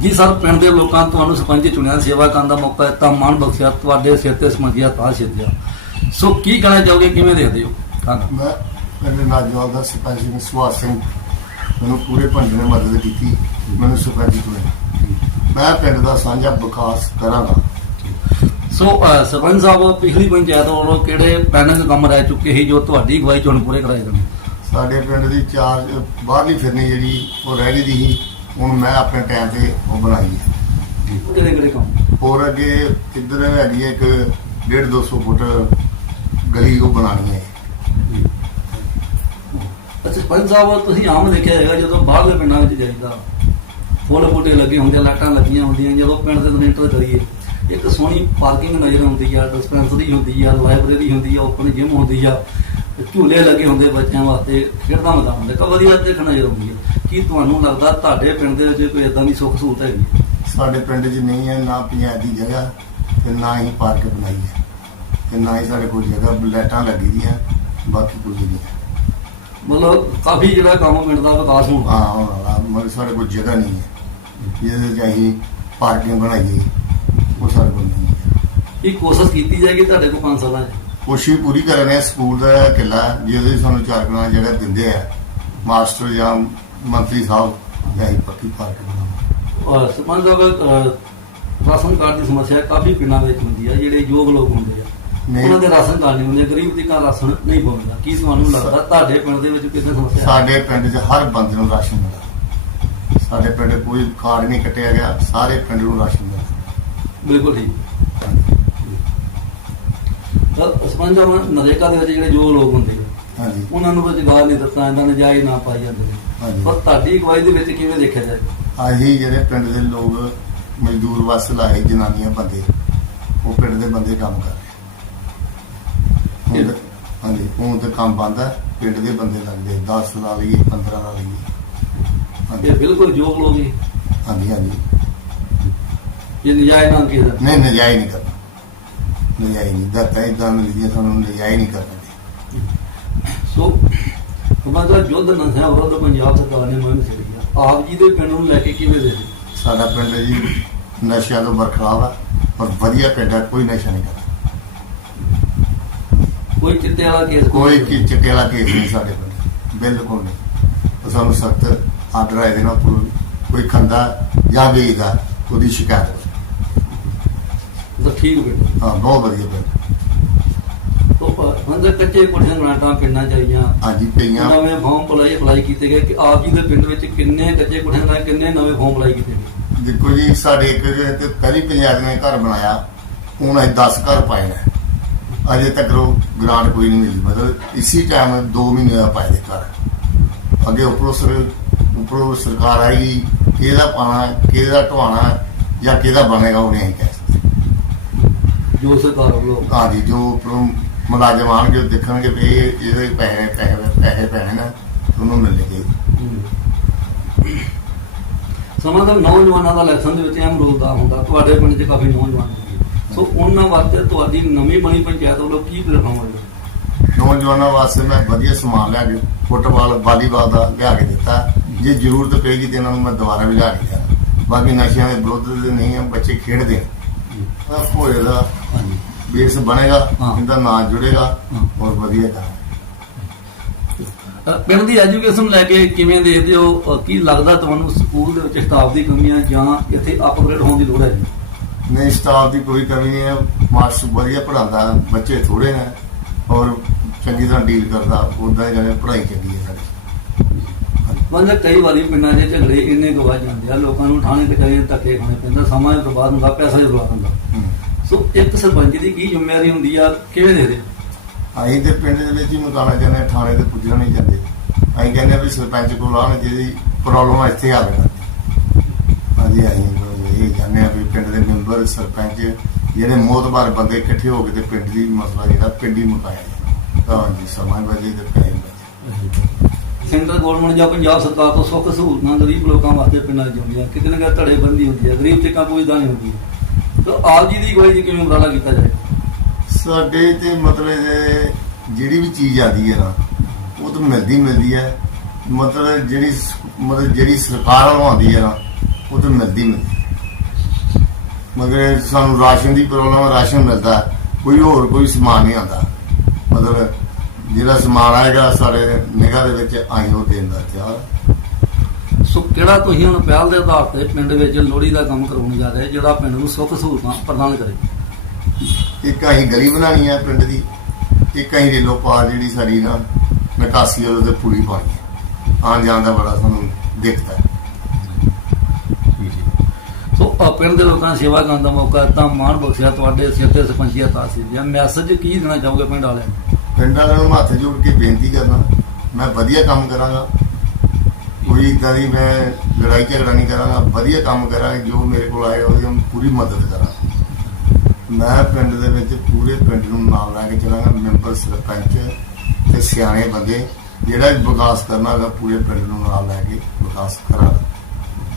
ਜੀ ਸਰ ਪਿੰਡ ਦੇ ਲੋਕਾਂ ਨੇ ਤੁਹਾਨੂੰ ਸਰਪੰਚ ਚੁਣਿਆ ਸੇਵਾ ਕਰਨ ਦਾ ਮੌਕਾ ਦਿੱਤਾ ਮਾਣ ਬਖਸ਼ਿਆ ਤੁਹਾਡੇ ਸਿਰ ਤੇ ਸਮਝਿਆ ਤਾਂ ਸਿੱਧਿਆ ਸੋ ਕੀ ਕਹਿਣਾ ਚਾਹੋਗੇ ਕਿਵੇਂ ਦੇਖਦੇ ਹੋ? ਮੈਂ ਪਿੰਡ ਨਾਜਵਾਲ ਦਾ ਸਰਪੰਚ ਸਿੰਘ ਸੁਭਾਸ਼ ਸਿੰਘ। ਮੈਨੂੰ ਪੂਰੇ ਪਿੰਡ ਨੇ ਮਦਦ ਕੀਤੀ ਮੈਨੂੰ ਸਰਪੰਚ ਚੁਣਿਆ। ਮੈਂ ਪਿੰਡ ਦਾ ਸਾਂਝਾ ਵਿਕਾਸ ਕਰਾਂਗਾ। ਸੋ ਸਰਪੰਚ ਸਾਹਿਬ ਪਿਛਲੀ ਪੰਚਾਇਤ ਵੱਲੋਂ ਕਿਹੜੇ ਪੈਨਲ ਕੰਮ ਰਹਿ ਚੁੱਕੇ ਸੀ ਜੋ ਤੁਹਾਡੀ ਅਗਵਾਈ ਚ ਪੂਰੇ ਕਰਾਏ ਜਾਣ? ਸਾਡੇ ਪਿੰਡ ਦੀ ਚਾਰ ਬਾਹਰਲੀ ਫਿਰਨੀ ਜਿਹੜੀ ਉਹ ਰਹਿ ਗਈ ਦੀ ਸੀ। ਹੁਣ ਮੈਂ ਆਪਣੇ ਟਾਈਮ ਤੇ ਉਹ ਬਣਾਈ ਹੈ। ਕਿਹੜੇ ਕਿਹੜੇ ਕੰਮ? ਹੋਰ ਅੱਗੇ ਇੱਧਰ ਹੈਗੀ ਹੈ ਇੱਕ 1.5 200 ਫੁੱਟ ਗਲੀ ਉਹ ਬਣਾਉਣੀ ਹੈ। ਅੱਛਾ ਸਰਪੰਚ ਸਾਹਿਬ ਤੁਸੀਂ ਆਮ ਦੇਖਿਆ ਹੈਗਾ ਜਦੋਂ ਬਾਹਰਲੇ ਪਿੰਡਾਂ ਵਿੱਚ ਜਾਈਦਾ ਫੁੱਲ ਬੂਟੇ ਲੱਗੇ ਹੁੰਦੇ ਆ, ਲਾਈਟਾਂ ਲੱਗੀਆਂ ਹੁੰਦੀਆਂ ਜਦੋਂ ਪਿੰਡ ਦੇ ਦਿਨ ਇੰਟਰ ਕਰੀਏ ਇੱਕ ਸੋਹਣੀ ਪਾਰਕਿੰਗ ਨਜ਼ਰ ਆਉਂਦੀ ਆ ਡਿਸਪੈਂਸਰੀ ਹੁੰਦੀ ਆ ਲਾਇਬ੍ਰੇਰੀ ਹੁੰਦੀ ਆ ਓਪਨ ਜਿਮ ਹੁੰਦੀ ਆ ਝੂਲੇ ਲੱਗੇ ਹੁੰਦੇ ਬੱਚਿਆਂ ਵਾਸਤੇ ਖੇਡਾਂ ਮੈਦਾਨ ਹੁੰਦੇ ਕਾ ਵਧੀਆ ਦੇਖਣ ਨਜ਼ਰ ਆਉਂਦੀ ਆ। ਕੀ ਤੁਹਾਨੂੰ ਲੱਗਦਾ ਤੁਹਾਡੇ ਪਿੰਡ ਦੇ ਵਿੱਚ ਕੋਈ ਇਦਾਂ ਦੀ ਸੁੱਖ ਸਹੂਲਤ ਹੈਗੀ? ਹੈ? ਸਾਡੇ ਪਿੰਡ 'ਚ ਨਹੀਂ ਹੈ ਨਾ ਪੰਚਾਇਤ ਦੀ ਜਗ੍ਹਾ ਤੇ ਨਾ ਹੀ ਪਾਰਕ ਬਣਾਈ ਹੈ। ਤੇ ਨਾ ਹੀ ਸਾਡੇ ਕੋਲ ਜਗ੍ਹਾ ਲਾਈਟਾਂ ਲੱਗੀ ਦੀਆਂ ਬਾਕੀ ਕੁਝ ਨਹੀਂ ਹੈ। ਮਤਲਬ ਕਾਫੀ ਜਿਹੜਾ ਕੰਮ ਪਿੰਡ ਦਾ ਵਿਕਾਸ ਹੋਣਾ ਹਾਂ ਹੁਣ ਵਾਲਾ ਮਗਰ ਸਾਡੇ ਕੋਲ ਜਗ੍ਹਾ ਨਹੀਂ ਹੈ। ਜਿਹਦੇ 'ਚ ਅਸੀਂ ਪਾਰਕਿੰਗ ਬਣਾਈਏ ਉਹ ਸਾਡੇ ਕੋਲ ਨਹੀਂ ਹੈ। ਕੀ ਕੋਸ਼ਿਸ਼ ਕੀਤੀ ਜਾਏਗੀ ਤੁਹਾਡੇ ਕੋਲ 5 ਸਾਲਾਂ 'ਚ? ਕੋਸ਼ਿਸ਼ ਪੂਰੀ ਕਰ ਰਹੇ ਹਾਂ ਸਕੂਲ ਦਾ ਕਿਲਾ ਜਿਹਦੇ 'ਚ ਸਾਨੂੰ ਚਾਰ ਕਨਾਲ ਜਗ੍ਹਾ ਦਿੰਦੇ ਆ ਮਾਸਟਰ ਜਾਂ ਮੰਤਰੀ ਸਾਹਿਬ ਜਾਂ ਅਸੀਂ ਪੱਕੀ ਸਰਪੰਚ ਸਾਹਿਬ ਅਹ ਰਾਸ਼ਨ ਕਾਰਡ ਦੀ ਸਮੱਸਿਆ ਕਾਫੀ ਪਿੰਡਾਂ ਵਿੱਚ ਹੁੰਦੀ ਹੈ ਜਿਹੜੇ ਯੋਗ ਲੋਕ ਹੁੰਦੇ ਆ। ਉਹਨਾਂ ਦੇ ਰਾਸ਼ਨ ਕਾਰਡ ਨਹੀਂ ਹੁੰਦੇ ਗਰੀਬ ਦੀ ਘਰ ਰਾਸ਼ਨ ਨਹੀਂ ਪਹੁੰਚਦਾ। ਕੀ ਤੁਹਾਨੂੰ ਲੱਗਦਾ ਤੁਹਾਡੇ ਪਿੰਡ ਦੇ ਵਿੱਚ ਕਿਸੇ ਸਮੱਸਿਆ? ਸਾਡੇ ਪਿੰਡ 'ਚ ਹਰ ਬੰਦੇ ਨੂੰ ਰਾਸ਼ਨ ਮਿਲਦਾ। ਸਾਡੇ ਪਿੰਡ ਕੋਈ ਕਾਰਡ ਨਹੀਂ ਕੱਟਿਆ ਗਿਆ ਸਾਰੇ ਪਿੰਡ ਨੂੰ ਰਾਸ਼ਨ ਮਿਲਦਾ। ਬਿਲਕੁਲ ਠੀਕ। ਤਾਂ ਸਾਹਿਬ ਨਰੇਗਾ ਦੇ ਵਿੱਚ ਜਿਹੜੇ ਯੋਗ ਲੋਕ ਹੁੰਦੇ ਆ ਹਾਂਜੀ। ਉਹਨਾਂ ਨੂੰ ਰੁਜ਼ਗਾਰ ਨਹੀਂ ਦਿੱਤਾ ਜਾਂਦਾ ਨਜਾਇਜ਼ ਨਾ ਪਾਈ ਜਾਂਦੇ ਨੇ। ਹਾਂਜੀ। ਪਰ ਤੁਹਾਡੀ ਅਗਵਾਈ ਦੇ ਵਿੱਚ ਕਿਵੇਂ ਦੇਖਿਆ ਜਾਏ? ਆਹੀ ਜਿਹੜੇ ਪਿੰਡ ਦੇ ਲੋਕ ਮਜ਼ਦੂਰ ਵਸ ਲਾਏ ਜਨਾਨੀਆਂ ਬੰਦੇ ਉਹ ਪਿੰਡ ਦੇ ਬੰਦੇ ਕੰਮ ਕਰ ਰਹੇ। ਹੁਣ ਤੇ- ਹਾਂਜੀ ਹੁਣ ਤੇ ਕੰਮ ਬੰਦ ਹੈ ਪਿੰਡ ਦੇ ਬੰਦੇ ਲੱਗਦੇ 10 ਲਾ ਲਈਏ 15 ਲਾ ਲਈਏ। ਹਾਂਜੀ। ਇਹ ਬਿਲਕੁਲ ਯੋਗ ਲੋਕ ਹੀ। ਹਾਂਜੀ ਹਾਂਜੀ। ਇਹ ਨਜਾਇਜ਼ ਨਾ ਕੀਤਾ ਨਹੀਂ ਨਜਾਇਜ਼ ਨਹੀਂ ਕਰਨਾ। ਨਜਾਇਜ਼ ਨਹੀਂ। ਦਾਤਾ ਇਦਾਂ ਮਿਲਦੀਆਂ ਸਾਨੂੰ ਨਜਾਇਜ਼ ਨਹੀਂ ਕਰਨਾ। ਸੋ ਮਤਲਬ ਯੁੱਧ ਨਸ਼ਾ ਵਿਰੁੱਧ ਪੰਜਾਬ ਸਰਕਾਰ ਨੇ ਮੁਹਿੰਮ ਛੇੜੀ ਆ। ਆਪ ਜੀ ਦੇ ਪਿੰਡ ਨੂੰ ਲੈ ਕੇ ਕਿਵੇਂ ਦੇ ਸਾਡਾ ਪਿੰਡ ਜੀ ਨਸ਼ਿਆਂ ਤੋਂ ਬਰਖਲਾਫ ਹੈ ਪਰ ਵਧੀਆ ਪਿੰਡ ਹੈ ਕੋਈ ਨਸ਼ਾ ਨਹੀਂ ਕਰਦਾ। ਕੋਈ ਚਿੱਟੇ ਵਾਲਾ ਕੇਸ ਕੋਈ ਕੀ ਚਿੱਟੇ ਵਾਲਾ ਕੇਸ ਨਹੀਂ ਸਾਡੇ ਪਿੰਡ ਬਿਲਕੁਲ ਨਹੀਂ। ਉਹ ਸਾਨੂੰ ਸਖਤ ਆਰਡਰ ਆਏ ਦੇ ਨਾਲ ਕੋਈ- ਕੋਈ ਖੰਦਾ ਜਾਂ ਵੇਚਦਾ ਉਹਦੀ ਸ਼ਿਕਾਇਤ। ਤਾਂ ਠੀਕ ਪਿੰਡ ਹਾਂ ਬਹੁਤ ਵਧੀਆ ਪਿੰਡ। ਅੰਦਰ ਕੱਚੇ ਕੋਠੀਆਂ ਗ੍ਰਾਂਟਾਂ ਪਿੰਡਾਂ ਚਾਹੀਆਂ ਹਾਂਜੀ ਪਈਆਂ। ਨਵੇਂ ਫਾਰਮ ਅਪਲਾਈ ਅਪਲਾਈ ਕੀਤੇ ਗਏ ਕਿ ਆਪ ਜੀ ਦੇ ਪਿੰਡ ਵਿੱਚ ਕਿੰਨੇ ਕੱਚੇ ਕੋਠੀਆਂ ਨਾਲ ਕਿੰਨੇ ਨਵੇਂ ਫਾਰਮ ਅਪਲਾਈ ਕੀਤੇ ਗਏ? ਦੇਖੋ ਜੀ ਸਾਡੇ ਇੱਕ ਤੇ ਪਹਿਲੀ ਪੰਚਾਇਤ ਨੇ ਘਰ ਬਣਾਇਆ ਹੁਣ ਅਸੀਂ 10 ਘਰ ਪਾਏ ਨੇ। ਅਜੇ ਤੱਕ ਉਹ ਗ੍ਰਾਂਟ ਕੋਈ ਨਹੀਂ ਮਿਲੀ। ਮਤਲਬ ਇਸੀ ਟਾਈਮ 2 ਮਹੀਨੇ ਦਾ ਪਾਏ ਦੇ ਘਰ। ਅੱਗੇ ਉੱਪਰੋਂ ਸਰ ਉੱਪਰੋਂ ਸਰਕਾਰ ਆਏਗੀ ਕਿਹਦਾ ਪਾਣਾ ਕਿਹਦਾ ਢਵਾਣਾ ਜਾਂ ਕਿਹਦਾ ਬਣੇਗਾ ਉਹ ਨਹੀਂ ਕਹਿ ਜੋ ਸਰਕਾਰ ਵੱਲੋਂ। ਹਾਂਜੀ ਜੋ ਉੱਪਰੋਂ ਮੁਲਾਜ਼ਮ ਆਣਗੇ ਦੇਖਣਗੇ ਵੀ ਇਹ ਇਹਦੇ ਪੈਸੇ ਪੈਸੇ ਪੈਸੇ ਪੈਣੇ ਨੇ ਉਹਨੂੰ ਮਿਲਣਗੇ। ਸਮਾਂ ਦਾ ਨੌਜਵਾਨਾਂ ਦਾ ਇਲੈਕਸ਼ਨ ਦੇ ਵਿੱਚ ਅਹਿਮ ਰੋਲ ਦਾ ਹੁੰਦਾ ਤੁਹਾਡੇ ਪਿੰਡ 'ਚ ਕਾਫੀ ਨੌਜਵਾਨ ਨੇ। ਸੋ ਉਹਨਾਂ ਵਾਸਤੇ ਤੁਹਾਡੀ ਨਵੀਂ ਬਣੀ ਪੰਚਾਇਤ ਵੱਲੋਂ ਕੀ ਹੋਵੇਗਾ ਨੌਜਵਾਨਾਂ ਵਾਸਤੇ ਮੈਂ ਵਧੀਆ ਸਮਾਨ ਲਿਆ ਕੇ ਫੁੱਟਬਾਲ ਵਾਲੀਬਾਲ ਦਾ ਲਿਆ ਕੇ ਦਿੱਤਾ। ਜੇ ਜ਼ਰੂਰਤ ਪਏਗੀ ਤੇ ਇਹਨਾਂ ਨੂੰ ਮੈਂ ਦੁਬਾਰਾ ਵੀ ਲਿਆ ਕੇ ਦਿਆਂ ਬਾਕੀ ਨਸ਼ਿਆਂ ਦੇ ਵਿਰੁੱਧ ਨਹੀਂ ਆ ਬੱਚੇ ਖੇਡਦੇ ਆ। ਭੋਏ ਦਾ ਹਾਂਜੀ। ਬੇਸ ਬਣੇਗਾ ਹਾਂ। ਇਹਦਾ ਨਾਂ ਜੁੜੇਗਾ ਹਾਂ। ਔਰ ਵਧੀਆ ਦਾ ਅ, ਪਿੰਡ ਦੀ ਐਜੂਕੇਸ਼ਨ ਲੈ ਕੇ ਕਿਵੇਂ ਦੇਖਦੇ ਹੋ ਅ, ਕੀ ਲੱਗਦਾ ਤੁਹਾਨੂੰ ਸਕੂਲ ਦੇ ਵਿੱਚ ਸਟਾਫ ਦੀ ਕਮੀ ਹੈ ਜਾਂ ਇੱਥੇ ਅਪਗ੍ਰੇਡ ਹੋਣ ਦੀ ਲੋੜ ਹੈ ਜੀ ਨਹੀਂ ਸਟਾਫ ਦੀ ਕੋਈ ਕਮੀ ਨਹੀਂ ਹੈ ਮਾਸਟਰ ਵਧੀਆ ਪੜਾਉਂਦਾ ਬੱਚੇ ਥੋੜੇ ਨੇ ਔਰ ਚੰਗੀ ਤਰ੍ਹਾਂ ਡੀਲ ਕਰਦਾ ਉਦਾਂ ਹੀ ਜਾਨੇ ਪੜ੍ਹਾਈ ਚੰਗੀ ਹੈ ਸਾਡੀ ਮਤਲਬ ਕਈ ਵਾਰੀ ਪਿੰਡਾਂ 'ਚ ਝਗੜੇ ਇੰਨੇ ਵੱਧ ਜਾਂਦੇ ਆ ਲੋਕਾਂ ਨੂੰ ਥਾਣੇ ਤੇ ਕਦੇ ਧੱਕੇ ਖਾਣੇ ਪੈਂਦਾ ਸਮਾਂ ਤੋਂ ਬਾਅਦ ਹੁੰਦਾ ਪੈਸਾ ਹੀ ਬਰਬਾਦ ਹੁੰਦਾ। ਸੋ ਇੱਕ ਸਰਪੰਚ ਦੀ ਕੀ ਜ਼ਿੰਮੇਵਾਰੀ ਹੁੰਦੀ ਆ? ਕਿਵੇਂ ਦੇ ਦੇ? ਅਸੀਂ ਤੇ ਪਿੰਡ ਦੇ ਵਿੱਚ ਹੀ ਮੁਕਾਣਾ ਚਾਹੁੰਦੇ ਥਾਣੇ ਤੇ ਪੁੱਜਣਾ ਨਹੀਂ ਚਾਹੁੰਦੇ। ਅਸੀਂ ਕਹਿੰਦੇ ਵੀ ਸਰਪੰਚ ਕੋਲ ਆਉਣ ਜਿਹਦੀ ਪ੍ਰੋਬਲਮ ਇੱਥੇ ਹੱਲ ਕਰ ਹਾਂਜੀ ਅਸੀਂ ਇਹ ਕਹਿੰਦੇ ਆ ਵੀ ਪਿੰਡ ਦੇ ਮੈਂਬਰ ਸਰਪੰਚ ਜਿਹੜੇ ਮੋਤਬਾਰ ਬੰਦੇ ਇਕੱਠੇ ਹੋ ਕੇ ਤੇ ਪਿੰਡ ਦੀ ਮਸਲਾ ਜਿਹੜਾ ਪਿੰਡ ਮੁਕਾਇਆ ਤਾਂ ਜੀ ਸਮਾਂ ਬਚੇ ਤੇ ਬਚੇ। ਸੈਂਟਰ ਗਵਰਨਮੈਂਟ ਜਾਂ ਪੰਜਾਬ ਸਰਕਾਰ ਤੋਂ ਸੁੱਖ ਸਹੂਲਤਾਂ ਗਰੀਬ ਲੋਕਾਂ ਵਾਸਤੇ ਪਿੰਡਾਂ 'ਚ ਹੁੰਦੀਆਂ। ਕਿਤੇ ਨਾ ਕਿਤੇ ਧੜੇਬੰਦੀ ਹੁੰਦੀ ਹੈ ਗਰੀਬ ਤੇ ਕੋਈ ਨਹੀਂ ਹੁੰਦੀ। ਤਾਂ ਆਪ ਜੀ ਦੀ ਅਗਵਾਈ ਦੀ ਕਿਵੇਂ ਉਪਰਾਲਾ ਕੀਤਾ ਜਾਏ? ਸਾਡੇ ਤੇ ਮਤਲਬ ਜਿਹੜੀ ਵੀ ਚੀਜ਼ ਆਦੀ ਹੈ ਨਾ, ਉਹ ਤਾਂ ਮਿਲਦੀ ਮਿਲਦੀ ਹੈ। ਮਤਲਬ ਜਿਹੜੀ ਮਤਲਬ ਜਿਹੜੀ ਸਰਕਾਰ ਵੱਲੋਂ ਆਉਂਦੀ ਹੈ ਨਾ, ਉਹ ਤਾਂ ਮਿਲਦੀ ਮਿਲਦੀ ਮਗਰ ਸਾਨੂੰ ਰਾਸ਼ਨ ਦੀ ਪ੍ਰੋਬਲਮ ਰਾਸ਼ਨ ਮਿਲਦਾ ਕੋਈ ਹੋਰ ਕੋਈ ਸਮਾਨ ਨਹੀਂ ਆਉਂਦਾ। ਮਤਲਬ ਜਿਹੜਾ ਸਮਾਨ ਆਏਗਾ, ਸਾਡੇ ਨਿਗਾਹ ਦੇ ਵਿੱਚ ਆਈ ਉਹ ਦੇਣ ਦਾ ਤਿਆਰ। ਸੋ ਕਿਹੜਾ ਤੁਸੀਂ ਹੁਣ ਪਹਿਲ ਦੇ ਆਧਾਰ ਤੇ ਪਿੰਡ ਵਿੱਚ ਲੋਹੜੀ ਦਾ ਕੰਮ ਕਰਾਉਣ ਜਾ ਰਹੇ ਜਿਹੜਾ ਪਿੰਡ ਨੂੰ ਸੁੱਖ ਸਹੂਲਤਾਂ ਪ੍ਰਦਾਨ ਕਰੇ। ਇੱਕ ਅਸੀਂ ਗਲੀ ਬਣਾਉਣੀ ਹੈ ਪਿੰਡ ਦੀ ਇੱਕ ਅਸੀਂ ਰੇਲੋ ਪਾਰ ਜਿਹੜੀ ਸਾਡੀ ਨਾ ਨਿਕਾਸੀ ਉਹਦੇ ਤੇ ਪੂਰੀ ਪਾਣੀ ਹੈ ਆਉਣ ਜਾਣ ਦਾ ਬੜਾ ਸਾਨੂੰ ਦਿੱਕਤ ਹੈ ਸੋ ਆਹ ਪਿੰਡ ਦੇ ਲੋਕਾਂ ਨੂੰ ਸੇਵਾ ਕਰਨ ਦਾ ਮੌਕਾ ਤਾਂ ਮਾਣ ਬਖਸ਼ਿਆ ਤੁਹਾਡੇ ਸਿਰ ਤੇ ਸਰਪੰਚੀਆ ਤਾਸੀਲ ਜਾਂ ਮੈਸੇਜ ਕੀ ਦੇਣਾ ਚਾਹੋਗੇ ਪਿੰਡ ਵਾਲਿਆਂ ਨੂੰ? ਪਿੰਡ ਵਾਲਿਆਂ ਨੂੰ ਹੱਥ ਜੋੜ ਕੇ ਬੇਨਤੀ ਕਰਨਾ ਮੈਂ ਵਧੀਆ ਕੰਮ ਕਰਾਂਗਾ। ਕੋਈ ਏਦਾਂ ਦੀ ਮੈਂ ਲੜਾਈ ਝਗੜਾ ਨਹੀਂ ਕਰਾਂਗਾ, ਵਧੀਆ ਕੰਮ ਕਰਾਂਗਾ, ਜੋ ਮੇਰੇ ਕੋਲ ਆਏ ਉਹਦੀ ਮੈਂ ਪੂਰੀ ਮਦਦ ਕਰਾਂ ਮੈਂ ਪਿੰਡ ਦੇ ਵਿੱਚ ਪੂਰੇ ਪਿੰਡ ਨੂੰ ਨਾਲ ਲੈ ਕੇ ਚੱਲਾਂਗਾ, ਮੈਂਬਰ ਸਰਪੰਚ ਤੇ ਸਿਆਣੇ ਬੰਦੇ, ਜਿਹੜਾ ਵਿਕਾਸ ਕਰਨਾ ਹੈਗਾ, ਪੂਰੇ ਪਿੰਡ ਨੂੰ ਨਾਲ ਲੈ ਕੇ ਵਿਕਾਸ ਕਰਾਂਗਾ।